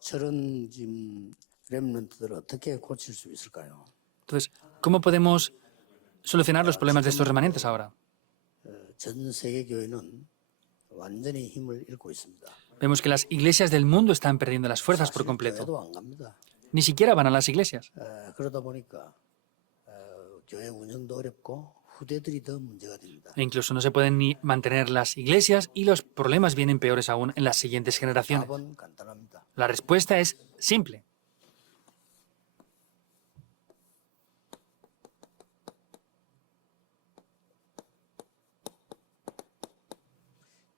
저런 지금 렘넌트들을 어떻게 고칠 수 있을까요? Entonces, ¿cómo podemos solucionar los problemas de estos remanentes ahora? 전 세계 교회는 완전히 힘을 잃고 있습니다. Vemos que las iglesias del mundo están perdiendo las fuerzas por 사실 completo. 교회도 안 갑니다. Ni siquiera van a las iglesias. 그러다 보니까 교회 운영도 어렵고 후대들이 더 문제가 됩니다. E incluso no se pueden ni mantener las iglesias y los problemas vienen peores aún en las siguientes generaciones. 답은 간단합니다. La respuesta es simple.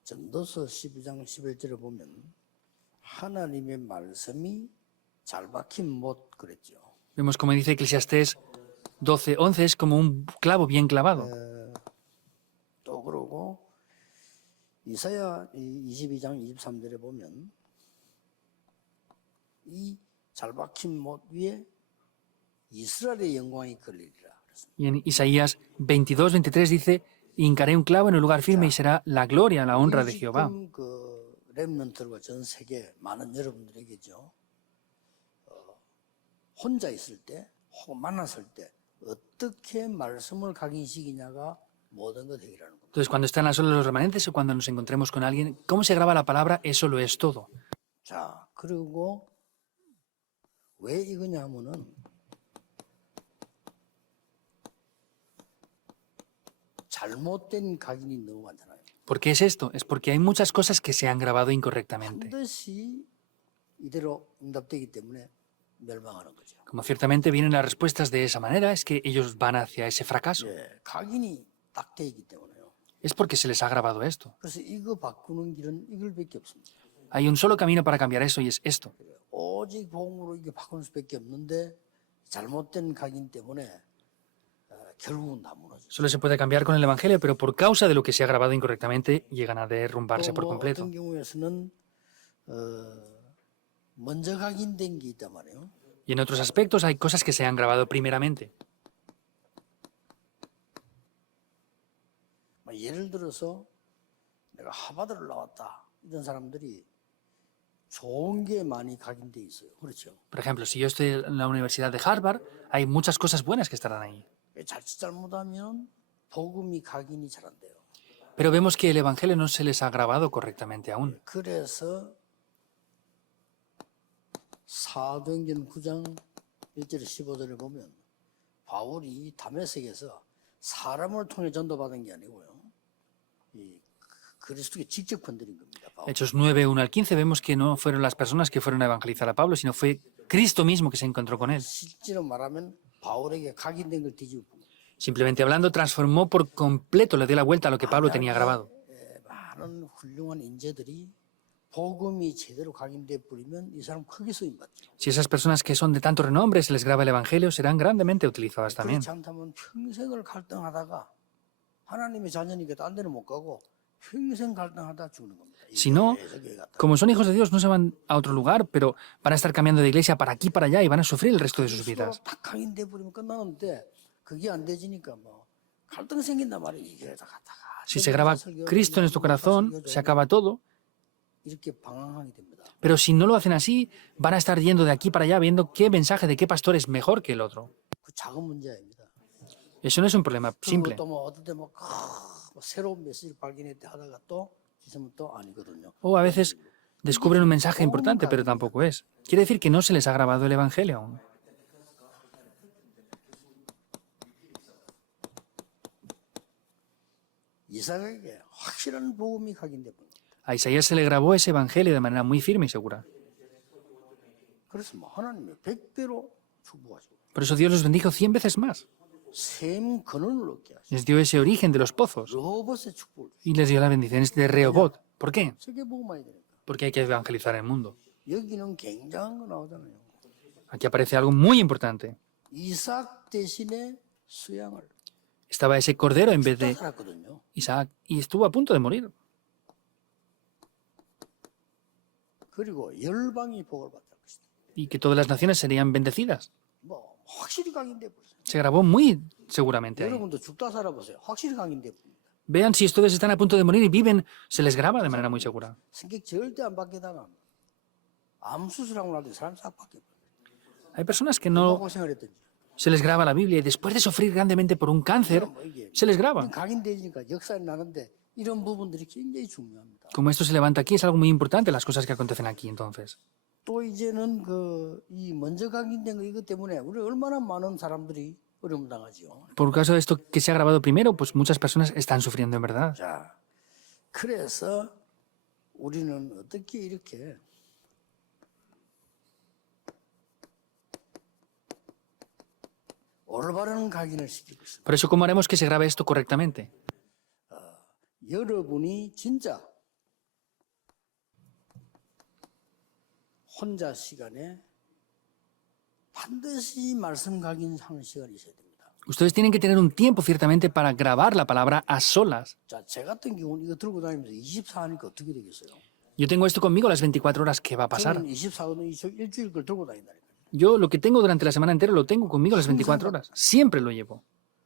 전도서 12장 11절에 보면 하나님의 말씀이 잘 박힌 못 그랬죠. Vemos como dice Eclesiastés 12:11, es como un clavo bien clavado. 또 그러고 이사야 22장 23절에 보면 이 잘 박힌 못 위에 이스라엘의 영광이 걸리리라. Y en Isaías 22:23 dice, hincaré un clavo en el lugar firme y será la gloria, la honra de Jehová. 지금 그 렘넌트들과 전 세계 많은 여러분들에게죠. 혼자 있을 때 혹은 만났을 때 어떻게 말씀을 각인시키냐가 모든 것 해결하는 겁니다. Entonces, cuando están a solos los remanentes o cuando nos encontremos con alguien, ¿cómo se graba la palabra? Eso lo es todo. 자, 그리고 왜 이거냐 하면은 잘못된 각인이 너무 많잖아요. ¿Por qué es esto? Es porque hay muchas cosas que se han grabado incorrectamente. 반드시 이대로 응답되기 때문에 멸망하는 거죠. Como ciertamente vienen las respuestas de esa manera, es que ellos van hacia ese fracaso. 각인이 딱 돼 있기 때문에요. Es porque se les ha grabado esto. 그래서 이거 바꾸는 길은 이걸밖에 없습니다. Hay un solo camino para cambiar eso y es esto. 오직 복음으로 이게 바꾸는 수밖에 없는데 잘못된 각인 때문에 결국은 다 무너져요. Solo se puede cambiar con el Evangelio, pero por causa de lo que se ha grabado incorrectamente, llegan a derrumbarse por 또 completo. 어떤 경우에서는 먼저 각인된 게 있단 말이에요. Y en otros aspectos hay cosas que se han grabado primeramente. 예를 들어서 내가 하버드를 나왔다 이런 사람들이 좋은 게 많이 각인돼 있어요. 그렇죠? Por ejemplo, si yo estoy en la Universidad de Harvard, hay muchas cosas buenas que estarán ahí. 자칫 잘못하면 복음이 각인이 잘 안 돼요. Pero vemos que el Evangelio no se les ha grabado correctamente aún. 그래서 사도행전 9장 1절 15절에 보면 바울이 다메섹에서 사람을 통해 전도받은 게 아니고요. 이 그리스도께 직접 건드린 겁니다. 바울. Hechos 9, 1 al 15, vemos que no fueron las personas que fueron a evangelizar a Pablo, sino fue Cristo mismo que se encontró con él. 실제로 말하면 바울에게 각인된 걸 뒤집어 본 거예요. Simplemente hablando, transformó por completo, le dio la vuelta a lo que Pablo tenía grabado. 많은 훌륭한 인재들이 복음이 제대로 각인돼 버리면 이 사람 크게 쓰임 받죠. Si esas personas que son de tanto renombre se les graba el Evangelio, serán grandemente utilizadas también. 그렇지 않다면 평생을 갈등하다가 하나님의 자녀니까 딴 데는 못 가고 평생 갈등하다 죽는 겁니다. Si no, como son hijos de Dios, no se van a otro lugar, pero van a estar cambiando de iglesia para aquí, para allá y van a sufrir el resto de sus vidas. 딱 각인돼 버리면 끝나는데 그게 안 되지니까 뭐 갈등 생긴단 말이에요. 이게 갔다가 Si se graba Cristo en nuestro corazón, se acaba todo. 이렇게 방황하게 됩니다. Pero si no lo hacen así, van a estar yendo de aquí para allá viendo qué mensaje de qué pastor es mejor que el otro. 그 작은 문제입니다. Eso no es un problema simple. 또뭐 어떨 때뭐 새로운 메시지를 발견했다 하다가 또 있으면 또 아니거든요. O a veces descubren un mensaje importante, pero tampoco es. Quiere decir que no se les ha grabado el Evangelio aún. 이삭에게 확실한 복음이 각인돼 버립니다. A Isaías se le grabó ese Evangelio de manera muy firme y segura. 그래서 뭐 하나님이 100배로 축복하시고 Por eso Dios los bendijo 100 veces más. 샘 근원을 얻게 하시고 Les dio ese origen de los pozos 로봇의 축복을 주시고 y les dio las bendiciones de Rehobot. ¿Por qué? 세계 복음만이 되니까 Porque hay que evangelizar el mundo. 여기는 굉장한 거 나오잖아요. Aquí aparece algo muy importante. 이삭 대신에 수양을 Estaba ese cordero en vez de 살았거든요. Isaac y estuvo a punto de morir. 그리고 열방이 복을 받을 것이다. Y que todas las naciones serían bendecidas. 뭐 확실히 각인돼 버렸어요. Se grabó muy seguramente ahí. 여러분도 죽다 살아보세요. 확실히 각인돼 버립니다. Vean si ustedes están a punto de morir y viven, se les graba de manera muy segura. 성격 절대 안 바뀌다가 암 수술하고 나도 사람 싹 바뀌어. Hay personas que 누가 no 고생을 했든지. se les graba la Biblia y después de sufrir grandemente por un cáncer, 뭐 이게 se les graba. 각인되니까 역사에 나는데 이런 부분들이 굉장히 중요합니다. Como esto se levanta aquí, es algo muy importante las cosas que acontecen aquí entonces. 또 이제는 이 먼저 각인된 거 이것 때문에 우리 얼마나 많은 사람들이 어려움 당하지요. Por causa de esto que se ha grabado primero, pues muchas personas están sufriendo en verdad. 자, 그래서 우리는 어떻게 이렇게 올바른 각인을 시키고 있습니다. Por eso, ¿cómo haremos que se grabe esto correctamente? 여러분이 진짜 혼자 시간에 반드시 말씀 각인하는 시간이 있어야 됩니다. Ustedes tienen que tener un tiempo ciertamente para grabar la palabra a solas. 자, 제 같은 경우는 이거 들고 다니면서 24하니까 어떻게 되겠어요? Yo tengo esto conmigo las 24 horas que va a pasar. 저는 24는 일주일 걸 들고 다닌다니까요. Yo lo que tengo durante la semana entera lo tengo conmigo las 24 horas. Siempre lo llevo.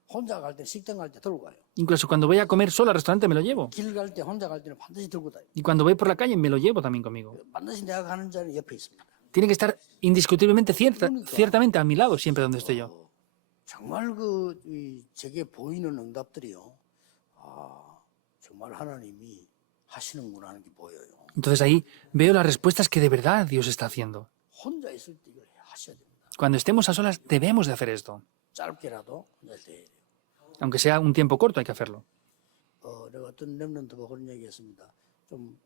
혼자 갈 때 식당 갈 때 들고 가요. Incluso cuando voy a comer solo al restaurante me lo llevo. 길 갈 때 혼자 갈 때는 반드시 들고 다녀요. Y cuando voy por la calle me lo llevo también conmigo. 반드시 내가 가는 자는 옆에 있습니다. Tiene que estar indiscutiblemente ciertamente a mi lado siempre donde esté yo. 정말 제게 보이는 응답들이요. 아, 정말 하나님이 하시는구나 하는 게 보여요. Entonces ahí veo las respuestas que de verdad Dios está haciendo. 혼자 있을 때 이걸 하셔야 됩니다. Cuando estemos a solas debemos de hacer esto. 짧게라도 혼자 있을 때 해야 돼요. Aunque sea un tiempo corto hay que hacerlo. 내가 어떤 렘넌트가 그런 얘기했습니다. 좀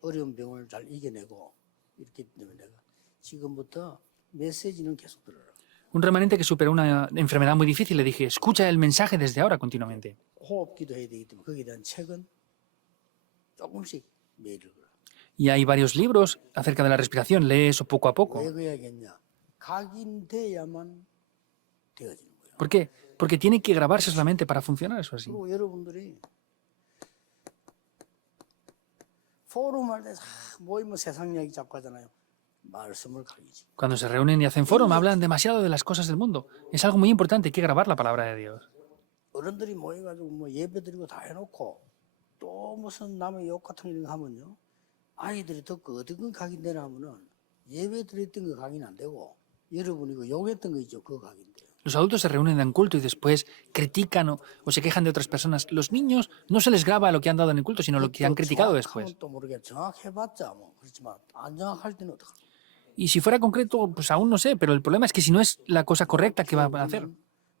어려운 병을 잘 이겨내고 이렇기 때문에 내가 지금부터 메시지는 계속 들어라. Un remanente que superó una enfermedad muy difícil le dije, escucha el mensaje desde ahora continuamente. 호흡기도 해야 되기 때문에 거기에 대한 책은 조금씩 매일 읽어라. Y hay varios libros acerca de la respiración, lee eso poco a poco. 왜 그래야겠냐? 각인돼야만 되어지는 거예요. ¿Por qué? Porque tiene que grabarse solamente para funcionar eso así. 그리고 여러분들이 포럼 할 때 모이면 세상 얘기 자꾸 하잖아요. 말씀을 각이지. Cuando se reúnen y hacen foro, me hablan demasiado de las cosas del mundo. Es algo muy importante, hay que grabar la palabra de Dios. 어른들이 모여가지고 뭐 예배 드리고 다 해놓고 또 무슨 남의 욕 같은 거 하면요. 아이들이 듣고 어떤 각인되나 하면은 예배 드렸던 거 각인 안 되고 여러분이 그 욕했던 거 있죠. 그거 각인돼요. Los adultos se reúnen en culto y después critican o se quejan de otras personas. Los niños no se les graba lo que han dado en el culto, sino lo que han criticado después. 또 모르게 정확해봤자 뭐 그렇지만 안 정확할 때는 어떡하나. Y si fuera concreto, pues aún no sé, pero el problema es que si no es la cosa correcta que va a hacer.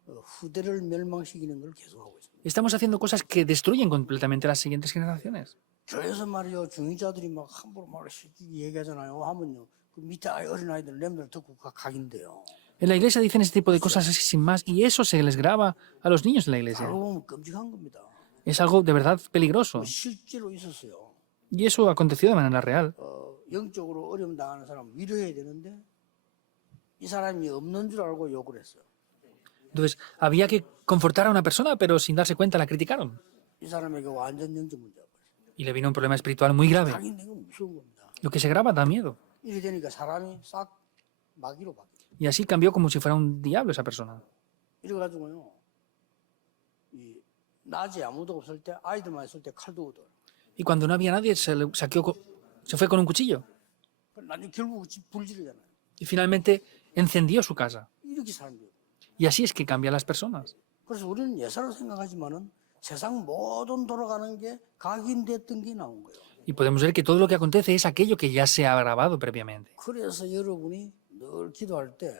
후대를 멸망시키는 걸 계속하고 있습니다. Estamos haciendo cosas que destruyen completamente las siguientes generaciones. 교회에서 말이요 중위자들이 막 함부로 말 얘기하잖아요. 하면요 그 밑에 어린 아이들 렘들 듣고 각인돼요. En la iglesia dicen este tipo de cosas así sin más y eso se les graba a los niños en la iglesia. 알고 보면 끔찍한 겁니다. Es algo de verdad peligroso. 실제로 있었어요. Y eso aconteció de manera real. 영적으로 어려움 당하는 사람 위로해야 되는데 이 사람이 없는 줄 알고 욕을 했어요. Entonces, había que confortar a una persona, pero sin darse cuenta la criticaron. 이 사람에게 완전 영적 문제가 벌어요. Y le vino un problema espiritual muy grave. 각인된 건 무서운 겁니다. Lo que se graba da miedo. 이래 되니까 사람이 싹 마귀로 바뀌어요. Y así cambió como si fuera un diablo esa persona. 이래가지고요 이 낮에 아무도 없을 때 아이들만 있을 때 칼도 얻어요. Y cuando no había nadie, se fue con un cuchillo. 나중에 결국 불지르잖아요. Y finalmente encendió su casa. 이렇게 사는 거예요. Y así es que cambian las personas. 그래서 우리는 예사로 생각하지만은 세상 모든 돌아가는 게 각인됐던 게 나온 거예요. Y podemos ver que todo lo que acontece es aquello que ya se ha grabado previamente. 그래서 여러분이 늘 기도할 때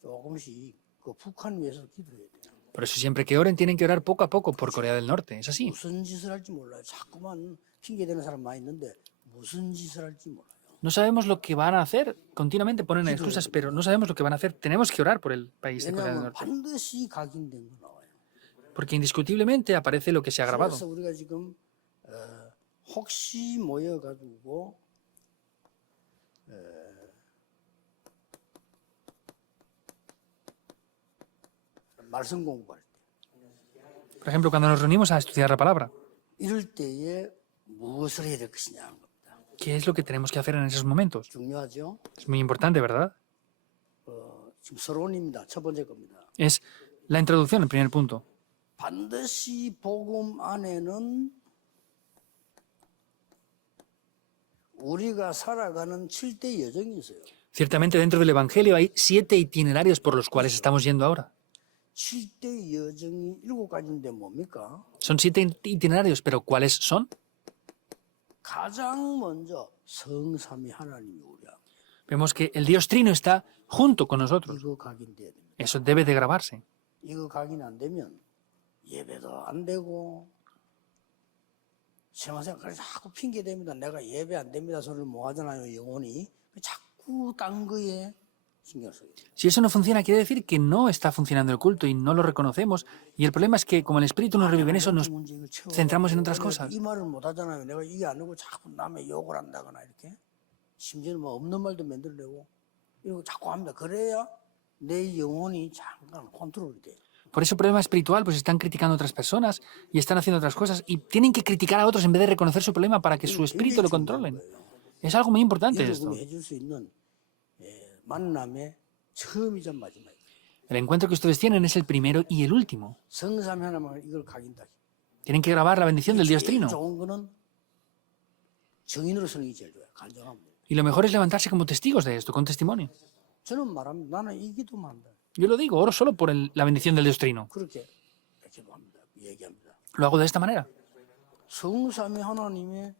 조금씩 그 북한 위해서 기도해야 돼요. Por eso siempre que oren tienen que orar poco a poco por Corea del Norte. Es así. 무슨 짓을 할지 몰라요. 자꾸만 핑계대는 사람 많이 있는데 무슨 짓을 할지 몰라요. No sabemos lo que van a hacer. Continuamente ponen excusas, pero no sabemos lo que van a hacer. Tenemos que orar por el país de Corea del 왜냐하면 Norte. 반드시 각인된 거 나와요. Porque indiscutiblemente aparece lo que se ha grabado. 그래서 우리가 지금 혹시 모여가지고 말씀 공부할 때 Por ejemplo, cuando nos reunimos a estudiar la palabra, 이럴 때에 무엇을 해야 될 것이냐 하는 겁니다. ¿qué es lo que tenemos que hacer en esos momentos? 중요하죠. Es muy importante, ¿verdad? 지금 서론입니다. 첫 번째 겁니다. Es la introducción, el primer punto. 반드시 복음 안에는 우리가 살아가는 7대 여정이 있어요. Ciertamente dentro del Evangelio hay 7 itinerarios por los cuales estamos yendo ahora. 7대 여정이 7가지인데 뭡니까? Son 7 itinerarios, pero ¿cuáles son? 가장 먼저 성삼위 하나님이 우리야. Vemos que el Dios Trino está junto con nosotros. 이거 각인돼야 됩니다. Eso debe de grabarse. 이거 각인 안 되면 예배도 안 되고 세마생각까지 자꾸 핑계 댑니다. 내가 예배 안 됩니다 소리를 뭐 하잖아요. 영혼이 자꾸 딴 거에 신경 써요. Si eso no funciona, quiere decir que no está funcionando el culto y no lo reconocemos. Y el problema es que como el Espíritu no revive en eso, nos 문제 이거 채워. centramos en otras cosas. 이 말을 못 하잖아요. 내가 이게 안 되고 자꾸 남의 욕을 한다거나 이렇게 심지어는 뭐 없는 말도 만들려고 이거 자꾸 합니다. 그래야 내 영혼이 잠깐 컨트롤이 돼요. Por ese problema espiritual, pues están criticando a otras personas y están haciendo otras cosas y tienen que criticar a otros en vez de reconocer su problema para que su espíritu lo controlen. Es algo muy importante esto. 여러분이 해줄 수 있는 만남의 처음이자 마지막이에요. El encuentro que ustedes tienen es el primero y el último. 성삼위 하나만 이걸 각인다. Tienen que grabar la bendición del Dios 제일 Trino. 좋은 거는 증인으로 서는 게 제일 좋아요. 간증합니다. Y lo mejor es levantarse como testigos de esto, con testimonio. 저는 말합니다. 나는 이 기도만 한다. Yo lo digo, oro solo por la bendición del Dios Trino. 그렇게 기도합니다. 얘기합니다. Lo hago de esta manera. 성삼위 하나님의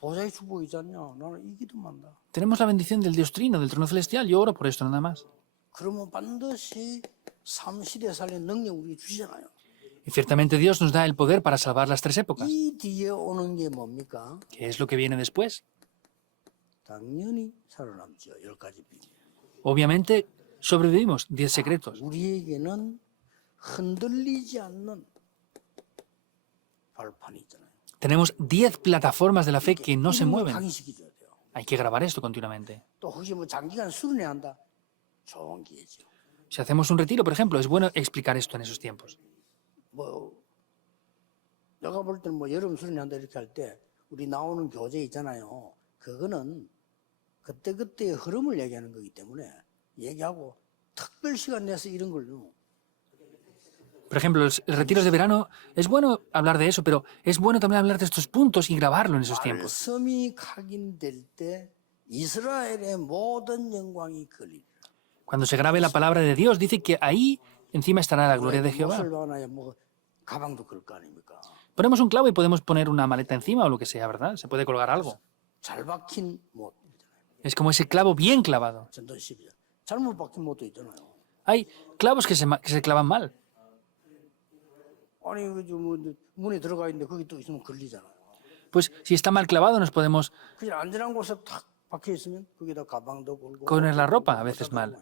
보좌의 축복이지 않냐? 나는 이 기도만 한다. Tenemos la bendición del Dios Trino, del trono celestial. Yo oro por esto nada más. 그러면 반드시 삼시대 살린 능력 우리에게 주시잖아요. Y ciertamente Dios nos da el poder para salvar las 3 épocas. 이 뒤에 오는 게 뭡니까? ¿Qué es lo que viene después? 당연히 살아남죠. 10가지 비밀. Obviamente sobrevivimos 10 secretos. 우리에게는 흔들리지 않는 발판이 있잖아요. Tenemos 10 plataformas de la fe que no se 이걸 mueven. 각인시켜줘야 돼요. Hay que grabar esto continuamente. 또 혹시 뭐 장기간 수련해야 한다? 좋은 기회죠. Si hacemos un retiro, por ejemplo, es bueno explicar esto en esos tiempos. 뭐 내가 볼 때는 뭐 여름 수련한다 이렇게 할 때 우리 나오는 교재 있잖아요. 그거는 그때그때의 흐름을 얘기하는 거기 때문에 얘기하고 특별 시간 내서 이런 걸요. Por ejemplo, los retiros de verano, es bueno hablar de eso, pero es bueno también hablar de estos puntos y grabarlo en esos tiempos. 말씀이 각인될 때 이스라엘의 모든 영광이 걸리리라. Cuando se grabe la palabra de Dios, dice que ahí encima estará la gloria de Jehová. 옷을 박아놔야 뭐 가방도 걸 거 아닙니까? Ponemos un clavo y podemos poner una maleta encima o lo que sea, ¿verdad? Se puede colgar algo. 잘 박힌 못 있잖아요. Es como ese clavo bien clavado. 전도 12절. 잘못 박힌 못도 있잖아요. Hay clavos que se clavan mal. 아니 뭐 문에 들어가 있는데 거기 또 있으면 걸리잖아요. Pues si está mal clavado nos podemos 그냥 안전한 곳에 탁 박혀 있으면 거기다 가방도 걸고 poner la ropa, a veces mal.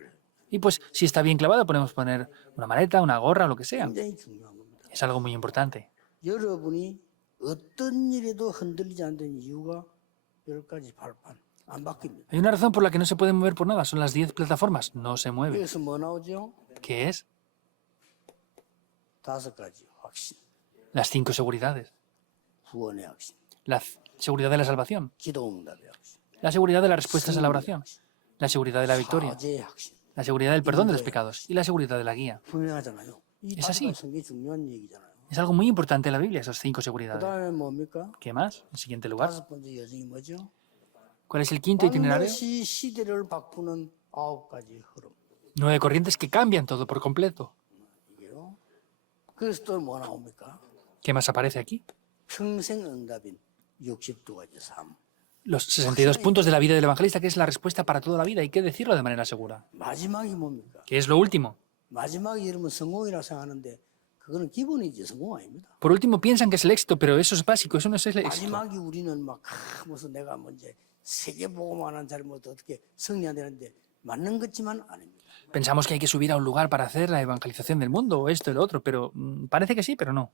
Y pues si está bien clavado podemos poner una maleta, una gorra o lo que sea. 굉장히 중요한 겁니다. Es algo muy importante. 여러분이 어떤 일에도 흔들리지 않는 이유가 10가지 발판 안 바뀝니다. Hay una razón por la que no se pueden mover por nada. Son las 10 plataformas. No se mueven. 여기서 뭐 나오죠? ¿Qué es? 5가지 확신, Las 5 seguridades. 구원의 확신, La seguridad de la salvación. 기도 응답의 확신, La seguridad de las respuestas a la oración. La seguridad de la victoria. 사죄의 확신. La seguridad del perdón de los pecados. Y la seguridad de la guía. 분명하잖아요. 이 Es así. 5가지 성경이 중요한 얘기잖아요. Es algo muy importante en la Biblia, esas 5 그 seguridades. 다음에 뭡니까? ¿Qué más? En siguiente lugar. 5번째 여정이 뭐죠? ¿Cuál es el quinto itinerario? 반드시 시대를 바꾸는 9가지 흐름. 9 corrientes que cambian todo por completo. 이게요. 그래서 또 뭐 나옵니까? ¿Qué más aparece aquí? 평생 응답인 62가지 삶. Los 62 puntos de la vida del evangelista, que es la respuesta para toda la vida. Hay que decirlo de manera segura. 마지막이 뭡니까? ¿Qué es lo último? 마지막이 여러분 성공이라고 생각하는데 그거는 기본이지 성공 아닙니다. Por último, piensan que es el éxito, pero eso es básico, eso no es el éxito. 마지막이 우리는 막 무슨 내가 먼저 세계보고만 한 사람을 어떻게 승리해야 되는데 맞는 것지만 아닙니다. Pensamos que hay que subir a un lugar para hacer la evangelización del mundo, o esto y lo otro, pero parece que sí, pero no.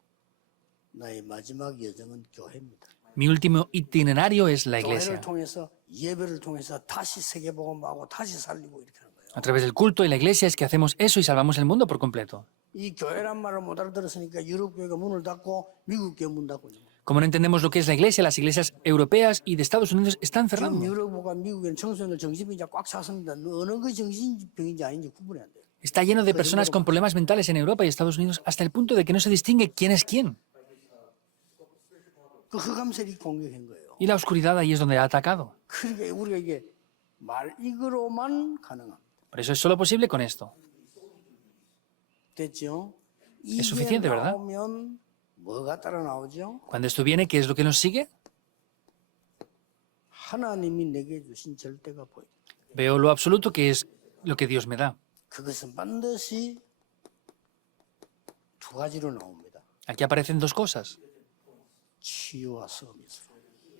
나의 마지막 여정은 교회입니다. Mi último itinerario es la iglesia. 교회를 통해서 예배를 통해서 다시 세계복음하고 다시 살리고 이렇게 하는 거예요. A través del culto y la iglesia es que hacemos eso y salvamos el mundo por completo. 이 교회란 말을 못 알아들었으니까 유럽 교회가 문을 닫고 미국 교회 문 닫고 있는 거예요. Como no entendemos lo que es la iglesia, las iglesias europeas y de Estados Unidos están 지금 cerrando. 유럽과 미국에는 청소년들 정신병자 꽉 찼습니다. 어느 게 정신병인지 아닌지 구분이 안 돼요. Está lleno de personas con problemas mentales en Europa y Estados Unidos hasta el punto de que no se distingue quién es quién. 그 흑암셀이 공격한 거예요. Y la oscuridad ahí es donde ha atacado. 그러니까 우리가 이게 이거로만 가능합니다. Por eso es solo posible con esto. 됐죠? Es suficiente, ¿verdad? 나오면 뭐가 따라 나오죠? Cuando esto viene, ¿qué es lo que nos sigue? 하나님이 내게 주신 절대가 보여요. Veo lo absoluto que es lo que Dios me da. 그것은 반드시 두 가지로 나옵니다. Aquí aparecen dos cosas, 치유와 서밋으로.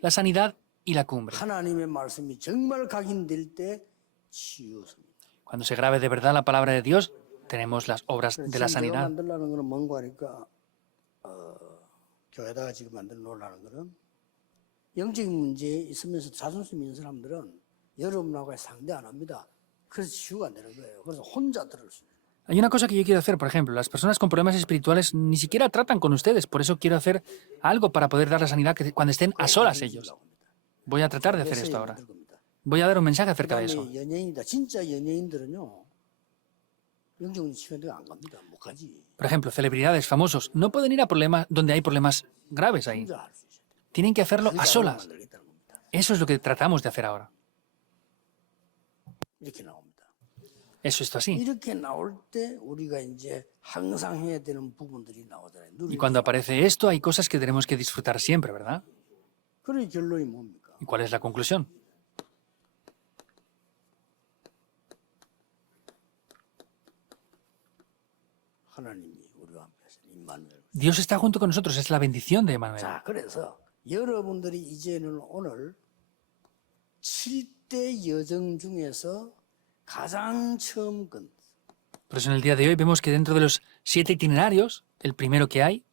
la sanidad y la cumbre. 하나님의 말씀이 정말 각인될 때 치유 서밋. Cuando se grabe de verdad la palabra de Dios, tenemos las obras de la 지금 내가 sanidad. 만들라는 거는 뭔가 하니까 교회다가 지금 만들어 놓으려는 거는 영적인 문제에 있으면서 자존심 있는 사람들은 여러분하고 상대 안 합니다. 그래서 치유가 안 되는 거예요. 그래서 혼자 들을 수 있어요. Hay una cosa que yo quiero hacer, por ejemplo, las personas con problemas espirituales ni siquiera tratan con ustedes, por eso quiero hacer algo para poder dar la sanidad cuando estén a solas ellos. Voy a tratar de hacer esto ahora. Voy a dar un mensaje acerca de eso. 그다음에 연예인이다. 진짜 연예인들은요. 영적인 치유가 안 갑니다. 못 가지. Por ejemplo, celebridades famosos no pueden ir a problemas donde hay problemas graves ahí. 혼자 할 수 있어요. Tienen que hacerlo 그 a 자료를 solas. 만들겠다는 겁니다. Eso es lo que tratamos de hacer ahora. 이렇게 나옵니다. Eso es así. 이렇게 나올 때 우리가 이제 항상 해야 되는 부분들이 나오잖아요. Y cuando aparece esto, hay cosas que tenemos que disfrutar siempre, ¿verdad? 그런 결론이 뭡니까? ¿Y cuál es la conclusión? 하나님이 우리와 함께 하시는 임마누엘. Dios está junto con nosotros, es la bendición de Emmanuel. 자, 그래서 여러분들이 이제는 오늘 7대 여정 중에서 가장 처음 건 Por eso en el día de hoy vemos que dentro de los 7 itinerarios, el primero que hay,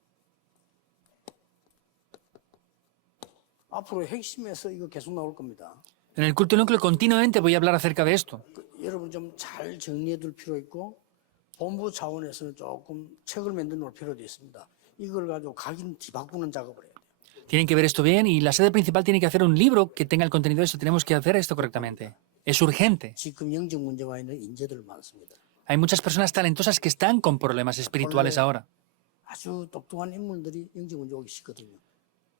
앞으로 핵심에서 이거 계속 나올 겁니다. en el culto núcleo continuamente voy a hablar acerca de esto. 여러분 좀 잘 정리해 둘 필요 있고 본부 차원에서는 조금 책을 만들어 놓을 필요도 있습니다. 이걸 가지고 각인 뒤바꾸는 작업을 해야 돼요. Tienen que ver esto bien y la sede principal tiene que hacer un libro que tenga el contenido de esto. Tenemos que hacer esto correctamente. Es urgente. 지금 영적 문제가 있는 인재들 많습니다. Hay muchas personas talentosas que están con problemas espirituales ahora. 아주 똑똑한 인물들이 영적 문제 오기 쉽거든요.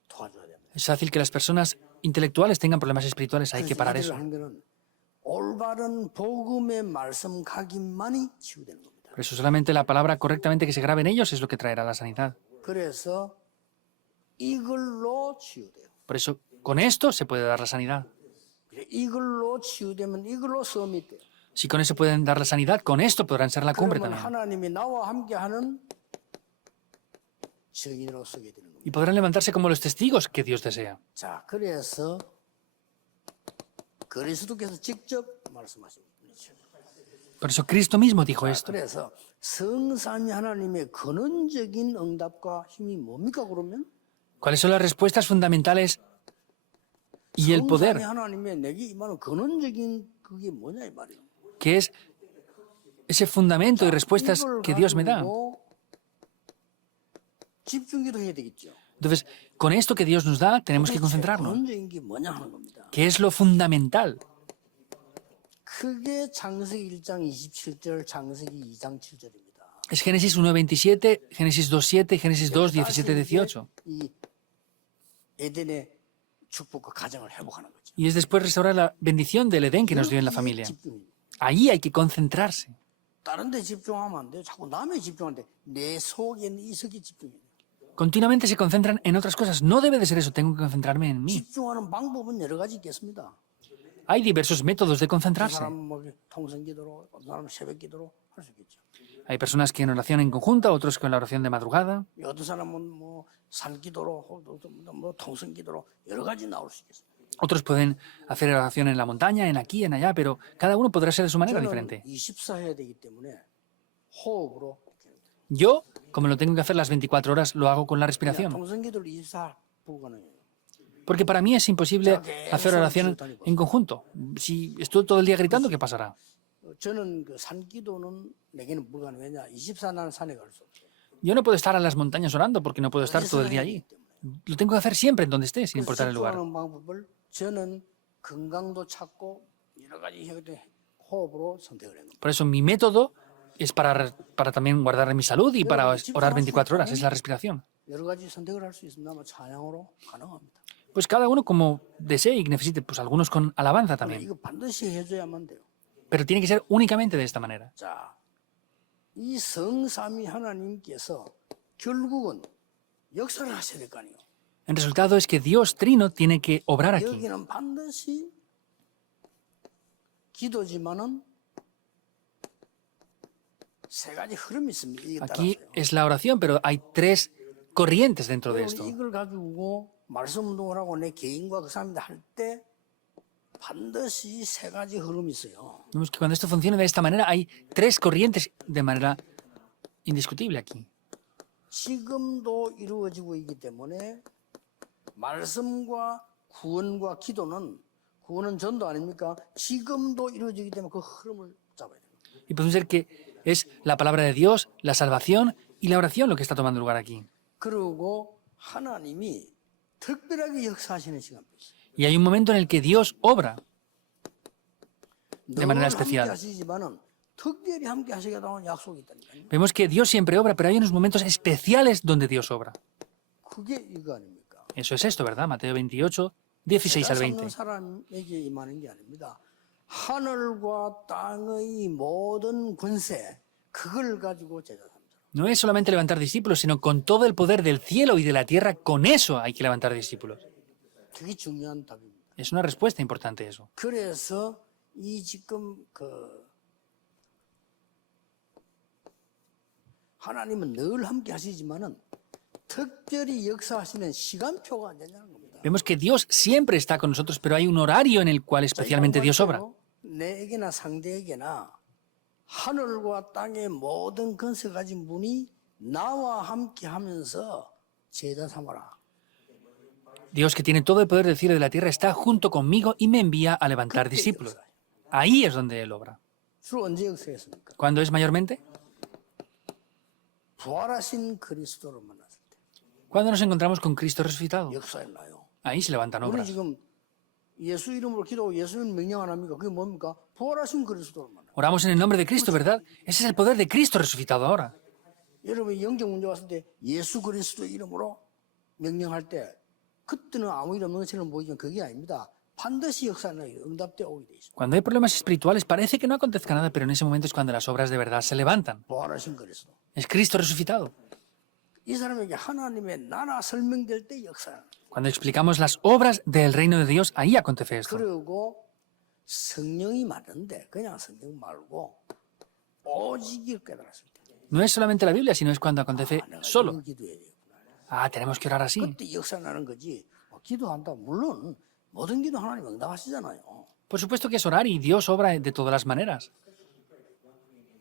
도와줘야 됩니다. Es fácil que las personas intelectuales tengan problemas espirituales. Hay que parar 그래서 eso. 이들을 하는 거는 올바른 복음의 말씀 각인만이 치유되는 겁니다. Por eso solamente la palabra correctamente que se grabe en ellos es lo que traerá la sanidad. 그래서 이걸로 치유돼요. Por eso con esto se puede dar la sanidad. 이걸로 치유되면 이걸로 서밋 돼요. Si con eso pueden dar la sanidad, con esto podrán ser la cumbre 그러면 también. 하나님이 나와 함께하는 증인으로 서게 되는 겁니다. Y podrán levantarse como los testigos que Dios desea. 자, 그래서 그리스도께서 직접 말씀하신 분이죠. Por eso Cristo mismo dijo esto. 그래서 성삼위 하나님의 근원적인 응답과 힘이 뭡니까 그러면? ¿Cuáles son las respuestas fundamentales y el 성삼위 poder? 하나님의 내게 임하는 근원적인 그게 뭐냐 이 말이에요. ¿Qué es ese fundamento y respuestas 이걸 que Dios me da? 가지고 집중기도 해야 되겠죠. Entonces, con esto que Dios nos da, tenemos que concentrarnos. 근원적인 게 뭐냐 하는 겁니다. ¿Qué es lo fundamental? 그게 창세기 1장 27절, 창세기 2장 7절입니다. Es Génesis 1:27, Génesis 2:7, Génesis 2:17, 18. 이 에덴의 축복과 가정을 회복하는 거죠. Y es después restaurar la bendición del Edén que nos dio en la familia. 집중입니다. Ahí hay que concentrarse. 다른 데 집중하면 안 돼요. 자꾸 남에 집중하는데 내 속에 있는 이석이 집중해요. Continuamente se concentran en otras cosas. No debe de ser eso, tengo que concentrarme en mí. 집중하는 방법은 여러 가지 있겠습니다. Hay diversos métodos de 어떤 concentrarse. 사람은 뭐 통성기도로, 어떤 사람은 새벽기도로 할 수 있겠죠. Hay personas que en oración en conjunta, otros con la oración de madrugada. 어떤 사람은 뭐 산기도로, 뭐 통성기도로 여러 가지 나올 수 있겠습니다. Otros pueden hacer oración en la montaña, en aquí, en allá, pero cada uno podrá ser de su manera 저는 diferente. 24 해야 되기 때문에 호흡으로 Yo, como lo tengo que hacer las 24 horas, lo hago con la respiración. 통성기도를 24 불가능해요. Porque para mí es imposible hacer oración en conjunto. Si estoy todo el día gritando, ¿qué pasará? 저는 그 산기도는 내게는 불가능. 왜냐? 24나는 산에 갈 수 없어요. Yo no puedo estar a las montañas orando porque no puedo estar todo el día allí. Lo tengo que hacer siempre en donde esté, sin importar el lugar. 집중하는 방법을 저는 건강도 찾고 여러 가지 해결된 호흡으로 선택을 했는 거예요. Por eso mi método es para también guardar mi salud y para orar 24 horas, es la respiración. 여러 가지 선택을 할 수 있습니다만 찬양으로 가능합니다. Pues cada uno como desee y necesite, pues algunos con alabanza 그러나 también. 이거 반드시 해줘야만 돼요. Pero tiene que ser únicamente de esta manera. 자, 이 성삼위 하나님께서 결국은 역사를 하셔야 될 거 아니에요. El resultado es que Dios Trino tiene que obrar aquí. 여기는 반드시 기도지만은 세 가지 흐름이 있습니다. 이게 Aquí 따라서요. es la oración, pero hay tres corrientes dentro de esto. 우리 이걸 가지고 말씀 운동을 하고 내 개인과 그 사람들 할 때 반드시 세 가지 흐름이 있어요. Vemos que cuando esto funciona de esta manera, hay tres corrientes de manera indiscutible aquí. 지금도 이루어지고 있기 때문에 말씀과 구원과 기도는 구원은 전도 아닙니까? 지금도 이루어지기 때문에 그 흐름을 잡아야 됩니다. Y podemos ver que es la palabra de Dios, la salvación y la oración lo que está tomando lugar aquí. 그리고 하나님이 특별하게 역사하시는 시간도 있어요. Y hay un momento en el que Dios obra. 늘 manera 함께 especial. 하시지만은 특별히 함께 하시겠다는 약속이 있다니까요. Vemos que Dios siempre obra, pero hay unos momentos especiales donde Dios obra. 그게 이거 아닙니까? Eso es esto, ¿verdad? Mateo 28, 16 al 20. 잡는 사람에게 임하는 게 아닙니다. 하늘과 땅의 모든 권세 그걸 가지고 제자 삼는 사람. No es solamente levantar discípulos, sino con todo el poder del cielo y de la tierra, con eso hay que levantar discípulos. 그게 중요한 답입니다. Es una respuesta importante eso. 그래서 이 지금 그 하나님은 늘 함께 하시지만은 특별히 역사하시는 시간표가 안 되냐는 겁니다. Vemos que Dios siempre está con nosotros, pero hay un horario en el cual especialmente Dios obra. 내에게나 상대에게나 하늘과 땅의 모든 권세 가진 분이 나와 함께 하면서 제자 삼아라. Dios que tiene todo el poder del cielo y de la tierra está junto conmigo y me envía a levantar discípulos. Ahí es donde Él obra. 주로 언제 역사했습니까? ¿Cuándo es mayormente? 부활하신 그리스도를 만났을 때 Cuando nos encontramos con Cristo resucitado. 역사했나요? Ahí se levantan 우리 obras. 지금 예수 이름으로 기도하고 예수 이름 명령 안 합니까? 그게 뭡니까? 부활하신 그리스도를 만나. Oramos en el nombre de Cristo, ¿verdad? Ese es el poder de Cristo resucitado ahora. 여러분이 영적 문제 왔을 때 예수 그리스도 이름으로 명령할 때 그때는 아무 일 없는 것처럼 보이지만 그게 아닙니다. 반드시 역사는 응답돼 오게 돼 있습니다. Cuando hay problemas espirituales parece que no acontezca nada, pero en ese momento es cuando las obras de verdad se levantan. 부활하신 그리스도. Es Cristo resucitado. 이 사람에게 하나님의 나라 설명될 때 역사는. Cuando explicamos las obras del reino de Dios, ahí acontece esto. 그리고 성령이 많은데 그냥 성령 말고 오직을 깨달았을 때. No es solamente la Biblia, sino es cuando acontece 내가 solo. 이거 기도해야 되겠구나. Ah, tenemos que orar así. 그때 역사 나는 거지. 기도한다. 물론 모든 기도 하나님 응답하시잖아요. Por supuesto que es orar y Dios obra de todas las maneras.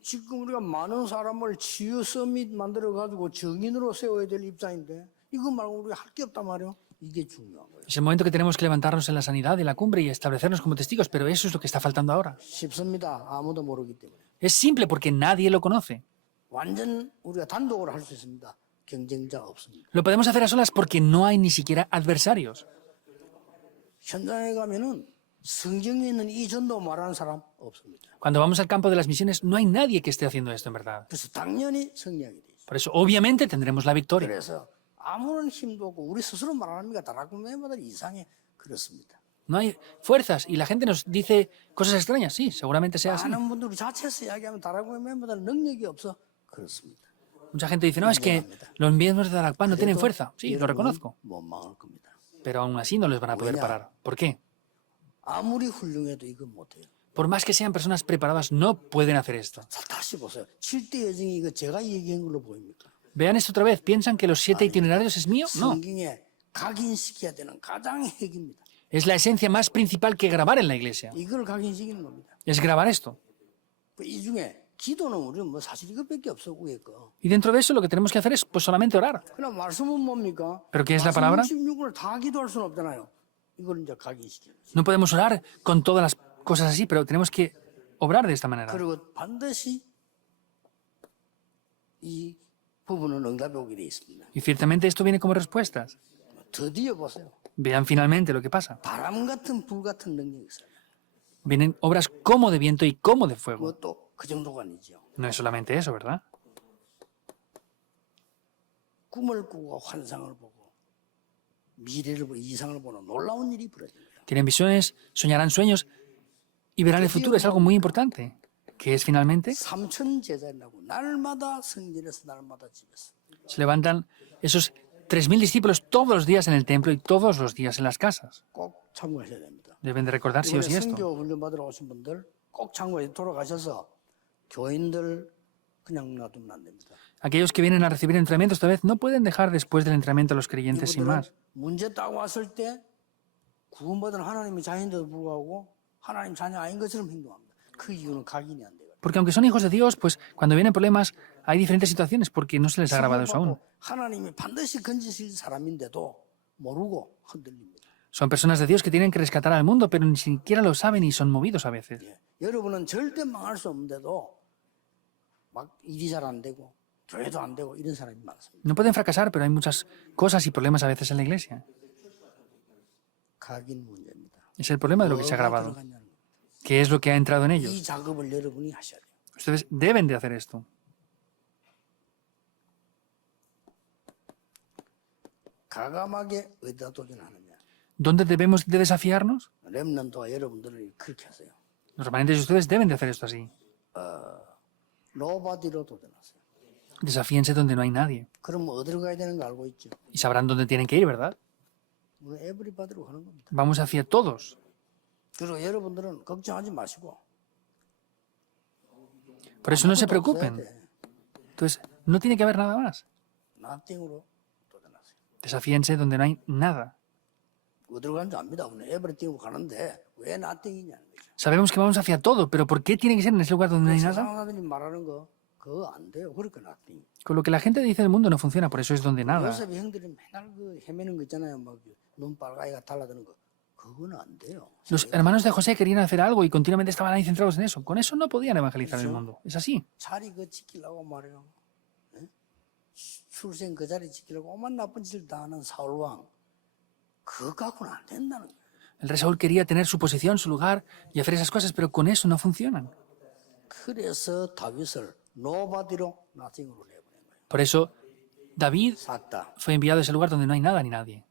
지금 우리가 많은 사람을 치유 서밋 만들어 가지고 정인으로 세워야 될 입장인데 이거 말고 우리가 할 게 없단 말이에요. 이게 중요한 거예요. Es el momento que tenemos que levantarnos en la sanidad de la cumbre y establecernos como testigos, pero eso es lo que está faltando ahora. 쉽습니다. 아무도 모르기 때문에. Es simple porque nadie lo conoce. 완전 우리가 단독으로 할 수 있습니다. 경쟁자가 없습니다. Lo podemos hacer a solas porque no hay ni siquiera adversarios. 현장에 가면은 성경에 있는 이 전도 말하는 사람 없습니다. Cuando vamos al campo de las misiones, no hay nadie que esté haciendo esto en verdad. 그래서 당연히 승리하게 돼 있어요. Por eso, obviamente, tendremos la victoria. 그래서 아무런 힘도 없고 우리 스스로 말합니까? 다락구 멤버들 이상해 그렇습니다. No hay fuerzas y la gente nos dice cosas extrañas. Sí, seguramente sea así. 많은 분들이 자체에서 이야기하면 다락구 멤버들 능력이 없어 그렇습니다. Mucha gente dice, no, es que los miembros de Darakpan no tienen fuerza. Sí, lo reconozco. 못 막을 겁니다. Pero aún así no les van a poder parar. ¿Por qué? 아무리 훌륭해도 이건 못해요. Por más que sean personas preparadas, no pueden hacer esto. 자, 다시 보세요. 7대 여정이 이거 제가 얘기한 걸로 보입니까? Vean esto otra vez. ¿Piensan que los 7 itinerarios es mío? No. 성경에 각인시켜야 되는 가장 핵입니다. Es la esencia más principal que grabar en la iglesia. 이걸 각인시키는 겁니다. Es grabar esto. 이 중에 기도는 우리는 뭐 사실 이것밖에 없어 위에 거. Y dentro de eso lo que tenemos que hacer es pues solamente orar. 그럼 말씀은 뭡니까? ¿Pero qué es la palabra? 66을 다 기도할 수는 없잖아요. 이걸 이제 각인시키는 거죠. No podemos orar con todas las cosas así, pero tenemos que obrar de esta manera. 그리고 반드시 이 부분은 응답이 오게 돼 있습니다. Y ciertamente esto viene como respuestas. 드디어 보세요. Vean finalmente lo que pasa. 바람 같은 불 같은 능력이 있어요. Vienen obras como de viento y como de fuego. 그것도 그 정도가 아니죠. No es solamente eso, ¿verdad? 꿈을 꾸고 환상을 보고 미래를 보는 이상을 보는 놀라운 일이 벌어진 거예요. Tienen visiones, soñarán sueños y verán el futuro. Es algo muy importante, que es finalmente, 3천 제자라고 날마다 성전에서 날마다 집에서 se levantan esos 3.000 discípulos todos los días en el templo y todos los días en las casas. 꼭 참고하셔야 됩니다. Deben de recordar sí o 이번에 sí esto. 선교 훈련 받으러 오신 분들 꼭 참고해 돌아가셔서 교인들 그냥 놔두면 안 됩니다. Aquellos que vienen a recibir entrenamiento esta vez no pueden dejar después del entrenamiento a los creyentes sin 이분들은 más. 문제 딱 왔을 때 구원받은 하나님의 자녀인데도 불구하고 하나님 자녀 아닌 것처럼 행동합니다. 그 이유는 각인이 안 돼요. Porque aunque son hijos de Dios, pues cuando vienen problemas hay diferentes situaciones porque no se les ha grabado eso aún. 하나님이 반드시 건지실 사람인데도 모르고 흔들립니다. Son personas de Dios que tienen que rescatar al mundo, pero ni siquiera lo saben y son movidos a veces. 예. 여러분은 절대 망할 수 없는데도 막 일이 잘 안 되고 교회도 안 되고 이런 사람이 많습니다. No pueden fracasar, pero hay muchas cosas y problemas a veces en la iglesia. 각인 문제입니다. Es el problema de lo que se ha 뭐가 grabado. 들어갔냐는 거예요. ¿Qué es lo que ha entrado en ellos? 이 작업을 여러분이 하셔야 돼요. Ustedes deben de hacer esto. 과감하게 어디다 도전하느냐. ¿Dónde debemos de desafiarnos? 렘넌트와 여러분들은 그렇게 하세요. Los remanentes de ustedes deben de hacer esto así. 노바디로 도전하세요. Desafíense donde no hay nadie. 그럼 어디로 가야 되는 거 알고 있죠? Y sabrán dónde tienen que ir, ¿verdad? 우리 에브리바디로 가는 겁니다. Vamos hacia todos. 그리고 여러분들은 걱정하지 마시고 Por eso no se 아무것도 없어야 preocupen. 돼. Entonces, no tiene que haber nada más. 나띵으로 도전하세요. Desafíense donde no hay nada. 어디로 가는지 압니다. 우리 에브리띵으로 가는데 왜 나띵이냐는 거죠. Sabemos que vamos hacia todo, pero ¿por qué tiene que ser en ese lugar donde no hay nada? 세상 사람들이 말하는 거 그거 안 돼요. 그러니까 나띵. Con lo que la gente dice del mundo no funciona, por eso es donde nada. 요셉의 형들이 맨날 그 헤매는 거 있잖아요. 막 눈 빨가이가 달라드는 거. 그거는 안 돼요. Los hermanos de José querían hacer algo y continuamente estaban ahí centrados en eso. Con eso no podían evangelizar el mundo. Es así. 자리 그 지키려고 말이에요. 예? 출생 그 자리 지키려고 오만 나쁜 짓을 다 하는 사울왕. 그거 갖고는 안 된다는 거예요. El rey Saúl quería tener su posición, su lugar y hacer esas cosas, pero con eso no funcionan. 그래서 다윗을 노바디로 나띵으로 내보낸 거예요. Por eso David 싹 다. fue enviado a ese lugar donde no hay nada ni nadie.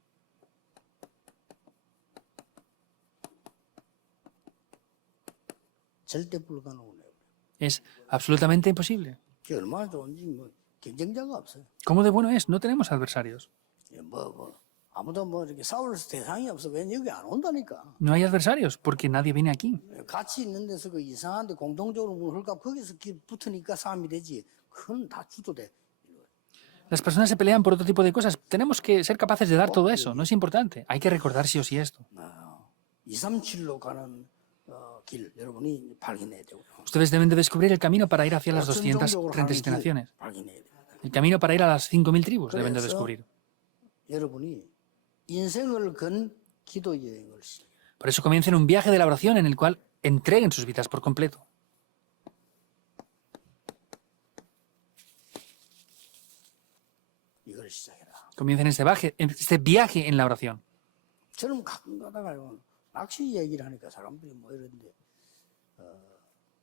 절대 불가능을 내버려요. Es absolutamente imposible. 그게 얼마나 좋은지 뭐 경쟁자가 없어요. ¿Cómo de bueno es? No tenemos adversarios. 예, 아무도 뭐 이렇게 싸울 대상이 없어. 왜 여기 안 온다니까. No hay adversarios porque nadie viene aquí. 예, 같이 있는 데서 그 이상한데 공동적으로 뭘 할까 거기서 붙으니까 싸움이 되지. 그건 다 주도돼. Las personas se pelean por otro tipo de cosas. Tenemos que ser capaces de dar todo eso. No es importante. Hay que recordar sí o sí esto. 237로 가는 길 여러분이 발견해야 되고요. Ustedes deben de descubrir el camino para ir hacia las 237 naciones. 발견해야 돼요. El camino para ir a las 5.000 tribus deben de 그래서 descubrir. 여러분이 인생을 건 기도 여행을 시작해요. Por eso comiencen un viaje de la oración en el cual entreguen sus vidas por completo. 이걸 시작해라. Comiencen este viaje en la oración. 저는 가끔 가다가요 낚시 얘기를 하니까 사람들이 뭐 이런데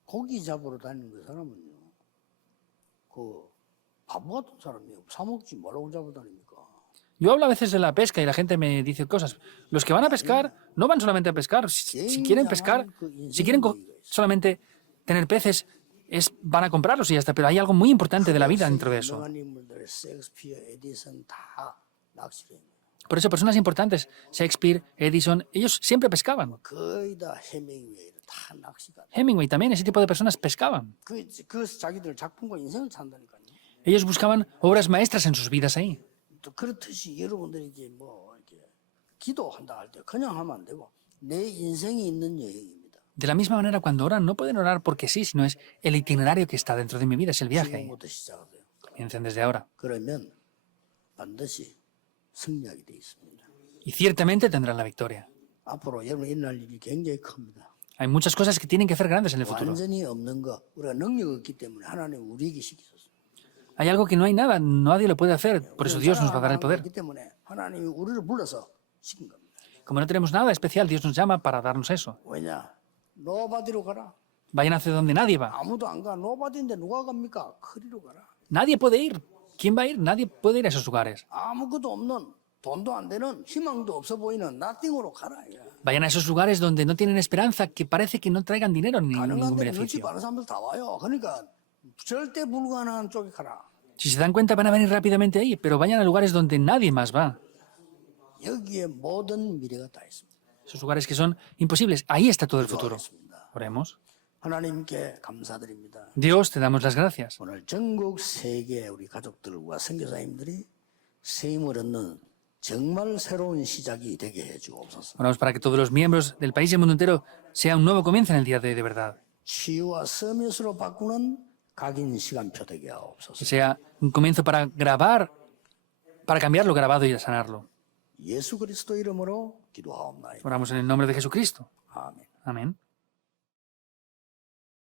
고기 잡으러 다니는 그 사람은요 그 바보 같은 사람이에요. 사 먹지 뭐라고 잡아다닙니까? Yo hablo a veces de la pesca y la gente me dice cosas. Los que van a pescar no van solamente a pescar. Si quieren pescar, si quieren solamente tener peces, van a comprarlos y ya está. Pero hay algo muy importante de la vida dentro de eso. 유명한 인물들 셰익스피어, 에디슨 다 낚시를 해요. Por eso personas importantes, Shakespeare, Edison, ellos siempre pescaban. 거의 다 해밍웨이를 다 낚시가. Hemingway también, ese tipo de personas pescaban. 그 자기들 작품과 인생을 산다니까요. Ellos buscaban obras maestras en sus vidas ahí. 또 그렇듯이 여러분들이 이제 뭐 이렇게 기도한다 할 때 그냥 하면 안 되고 내 인생이 있는 여행입니다. De la misma manera, cuando oran, no pueden orar porque sí, sino es el itinerario que está dentro de mi vida, es el viaje ahí. 지금부터 시작하세요. Comiencen desde ahora. 그러면 반드시 승리하게 돼 있습니다. Y ciertamente tendrán la victoria. 앞으로 여러분 일어날 일이 굉장히 큽니다. Hay muchas cosas que tienen que hacer grandes en el futuro. 완전히 없는 거 우리가 능력이 없기 때문에 하나님 우리에게 시키셨어요. Hay algo que no hay nada, nadie lo puede hacer, por eso Dios nos va a dar el poder. 그렇기 때문에 하나님이 우리를 불러서 시킨 겁니다. Como no tenemos nada especial, Dios nos llama para darnos eso. 왜냐? 노바디로 가라. Vayan hacia donde nadie va. 아무도 안 가. 노바디인데 누가 갑니까? 거리로 가라. Nadie puede ir. ¿Quién va a ir? Nadie puede ir a esos lugares. 아무것도 없는 돈도 안 되는 희망도 없어 보이는 나띵으로 가라. 야. Vayan a esos lugares donde no tienen esperanza, que parece que no traigan dinero ni ningún 가능한 데는 눈치 beneficio. 빠른 사람들 다 와요. 그러니까 절대 불가능한 쪽에 가라. Si se dan cuenta van a venir rápidamente ahí, pero vayan a lugares donde nadie más va. 여기에 모든 미래가 다 있습니다. Esos lugares que son imposibles. Ahí está todo el futuro. Oremos. 하나님께 감사드립니다. Dios, te damos las gracias. 오늘 전국 세계 우리 가족들과 선교사님들이 세임을 얻는 정말 새로운 시작이 되게 해주옵소서. Oramos para que todos los miembros del país y el mundo entero sea un nuevo comienzo en el día de hoy, de verdad. 치유와 서밋으로 바꾸는 각인 시간표 되게 Que 하옵소서. sea un comienzo para grabar, para cambiar lo grabado y sanarlo. 예수 그리스도 이름으로 기도하옵나이다. Oramos en el nombre de Jesucristo. 아멘. Amén.